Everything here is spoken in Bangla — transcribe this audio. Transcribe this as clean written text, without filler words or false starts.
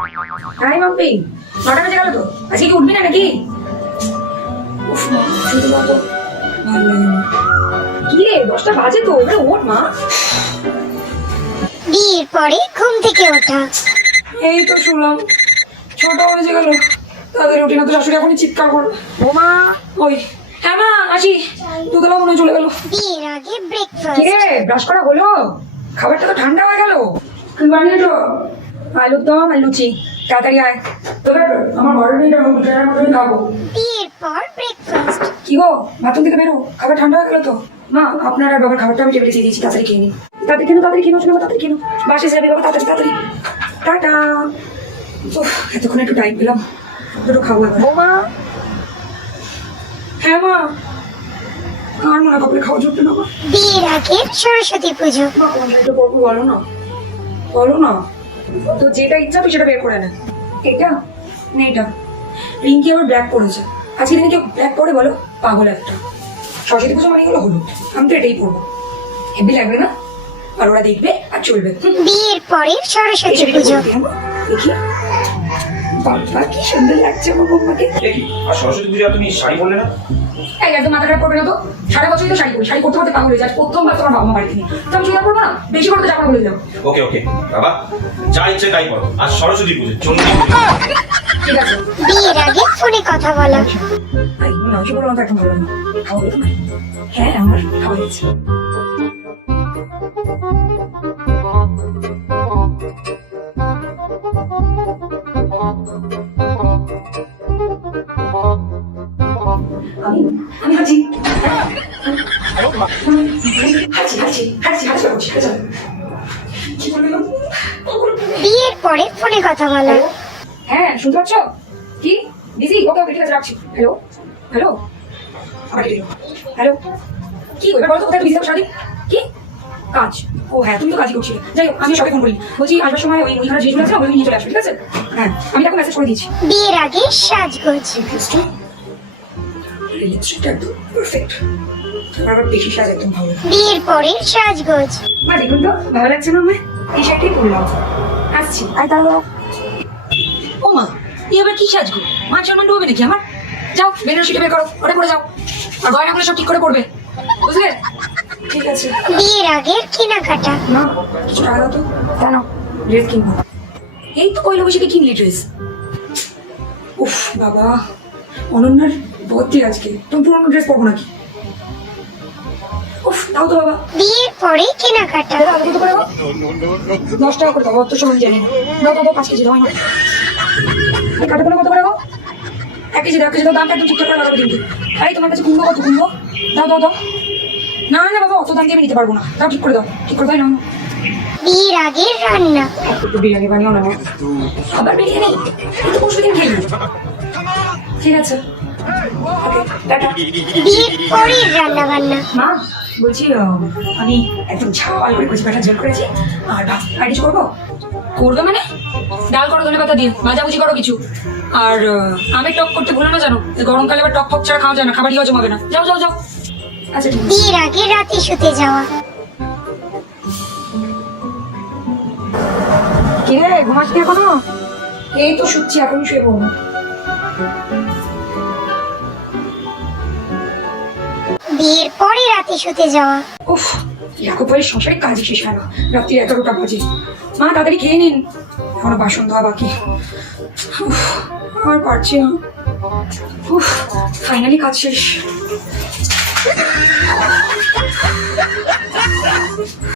হাই মাম্পি, 9টা বেজে গেল তো, আজকে কি উঠবি না নাকি? উফ মা, শুধু বাবা ভালো লাগে না। কি রে, 10টা বাজে তো, এবারে ওঠ মা। বিয়ের পরে ঘুম থেকে ওঠা। এই তো শুনলাম 6টা বেজে গেল, তাদের উঠি না তো শাশুড়ি এখনই চিৎকার করবে। ও মা, ওই হ্যাঁ মা আসি, দুধেলা মনে হয় চলে গেল। বিয়ের আগে কি ব্রেকফাস্ট। রে, ব্রাশ করা হলো? খাবারটা তো ঠান্ডা হয়ে গেল। তুই বানিয়েছো আলুর দম আর লুচি, তাড়াতাড়ি আয়। তোদের আমার ঘরে নিয়ে যাবো, খাবো। বিয়ের পর ব্রেকফাস্ট। কি গো, বাথরুম থেকে বেরো, খাবার ঠান্ডা হয়ে গেল তো। মা আপনার আর বাবার খাবারটা আমি টেবিলে চেয়ে দিয়েছি, তাড়াতাড়ি খেয়ে নিন। তাড়াতাড়ি খেনো, তাড়াতাড়ি খেনো, শোনো তাড়াতাড়ি খেনো, বাসে যাবে বাবা, তাড়াতাড়ি তাড়াতাড়ি। টাটা। এতক্ষণ একটু টাইম পেলাম, দুটো খাবো এবার। বৌমা, হ্যাঁ মা, আর মনে কাপড়ে খাওয়া জুটবে না। বিয়ের আগে সরস্বতী পুজো। মা কোনটা করবো বলো না, বলো না। তো যেটা ইচ্ছা তুই সেটা বের করে নে। এটা না এটা, রিঙ্কি আবার ব্ল্যাক পরেছে। আজকে দিনে কেউ ব্ল্যাক পরে বলো, পাগল একটা। সরস্বতী পুজো মানে হলো হলুদ, আমি তো এটাই পরবো, হেভি লাগবে না? আর ওরা দেখবে আর চলবে। বিয়ের পরে সরস্বতী পুজো। দেখি বাবা কি সুন্দর লাগছে আমার বৌমাকে। দেখি আর সরস্বতী পূজা তুমি শাড়ি পরলে না? এই একদম মাথা খারাপ করবে না তো, সারা বছরই তো শাড়ি পরি, শাড়ি করতে করতে পাগল হয়ে যায়। প্রথমবার তোমার বাবা মা বাড়িতে নেই, তো আমি চুড়িদার পরবো না? বেশি করে তো জামা বলে দিলাম। ওকে ওকে বাবা, যা ইচ্ছে তাই করো। আর সরস্বতী পুজো চন্ডী ঠিক আছে। বিয়ের আগে ফোনে কথা বলা। এই মাংস বললাম তো একদম ভালো না, খাওয়া বলো না। হ্যাঁ আমার খাওয়া হয়েছে। আমি আমি হাঁচি হাঁচি হাঁচি হাঁচি হাঁচি করছি, কি বললাম? বিয়ের পরে ফোনে কথা বলা। হ্যাঁ শুনতে পাচ্ছ? কি বিজি? ওকে ওকে ঠিক আছে রাখছি। হ্যালো হ্যালো, আবার কেটে দিল। হ্যালো, কি এবার বলো তো, কোথায় বিজি থাকো সারাদিন? কি কাজ? ও হ্যাঁ, তুমি তো কাজই করছিলে। যাই হোক, আমি সবাই ফোন করি, বলছি আসবার সময় ওই মুদিখানা জিনিসগুলো আছে, ওই নিয়ে চলে আসবে, ঠিক আছে? হ্যাঁ আমি এখন মেসেজ করে দিয়েছি। বিয়ের আগে সাজগোজ। লিপস্টিকটা একদম পারফেক্ট, আমার আবার বেশি সাজ একদম ভালো। বিয়ের পরে সাজগোজ। মা দেখুন তো, ভালো লাগছে না আমার? এই শাড়িটাই পরলাম, আসছি। আর তাহলে ও মা, এই আবার কি সাজগো? মান সম্মান ডুবে নাকি আমার? যাও বেনারসি শিটে বের করো, ওটা পরে যাও, আর গয়নাগুলো সব ঠিক করে পড়বে, বুঝলে? ঠিক আছে। বিয়ের আগের কেনাকাটা। না কিছু টাকা দাও তো। কেন? ড্রেস কিনবো। এই তো পয়লা বৈশাখে কিনলি ড্রেস। উফ বাবা, অনন্যার ভর্তি আজকে, তুমি পুরোনো ড্রেস পরবো নাকি? উফ দাও তো বাবা। বিয়ের পরে কেনাকাটা। আগে কত করে দাও? 10 টাকা করে দাও, অত সময় জানি না। দাও দাও দাও, 5 কেজি দাও না। এই কাটাগুলো কত করে দাও? 1 কেজি দাও, 1 কেজি দাও, দামটা একদম ঠিকঠাক করে লাগাবে কিন্তু। এই তোমার কাছে কুমড়ো কত কুমড়ো? দাও দাও দাও। না না বাবা, অত দাম দিয়ে আমি নিতে পারবো না, দাও ঠিক করে দাও, ঠিক করে দাও না। বিয়ের আগে রান্না। একটু বিরিয়ানি বানিও না। আবার বিরিয়ানি? এই তো পরশুদিন খেয়ে নিই। ঠিক আছে, ওকে টাটা। বিয়ের পরে রান্না বান্না। মা বলছি আমি একদম ঝাল করে কচি পাঠা ঝোল করেছি, আর ভাত আর কিছু করবো? করবে মানে? ডাল করো ধনে পাতা দিয়ে, ভাজাভুজি করো কিছু, আর আমের টক করতে ভুলো না জানো, গরমকালে আবার টক ফক ছাড়া খাওয়া যায় না, খাবারই হজম হবে না। যাও যাও যাও। আচ্ছা ঠিক আছে। বিয়ের আগে রাতে শুতে যাওয়া। কি রে, ঘুমাচ্ছি এখনো? এই তো শুচ্ছি, এখনই শুয়ে পড়বো। বিয়ের পরে রাতে শুতে যাওয়া। উফ, এরকম পরে সংসারে কাজই শেষ হয় না, রাত্রি 11টা বাজে। মা তাড়াতাড়ি খেয়ে নিন, এখনো বাসন ধোয়া বাকি। উফ, আর পারছি না। উফ, ফাইনালি কাজ শেষ।